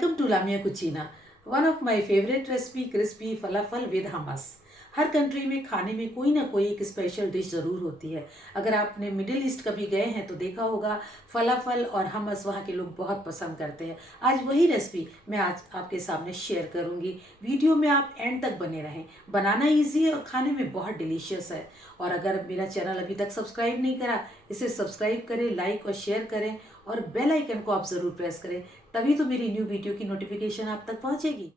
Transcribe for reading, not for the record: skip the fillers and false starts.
Welcome to Lamia Cucina. One of my favorite recipe, crispy falafel with hummus. हर कंट्री में खाने में कोई ना कोई एक स्पेशल डिश ज़रूर होती है। अगर आपने मिडिल ईस्ट कभी गए हैं तो देखा होगा फलाफल और हमस वहाँ के लोग बहुत पसंद करते हैं। आज वही रेसिपी मैं आज आपके सामने शेयर करूँगी। वीडियो में आप एंड तक बने रहें। बनाना इजी है और खाने में बहुत डिलीशियस है। और अगर मेरा चैनल अभी तक सब्सक्राइब नहीं करा, इसे सब्सक्राइब करें, लाइक और शेयर करें और बेल आइकन को आप ज़रूर प्रेस करें, तभी तो मेरी न्यू वीडियो की नोटिफिकेशन आप तक पहुँचेगी।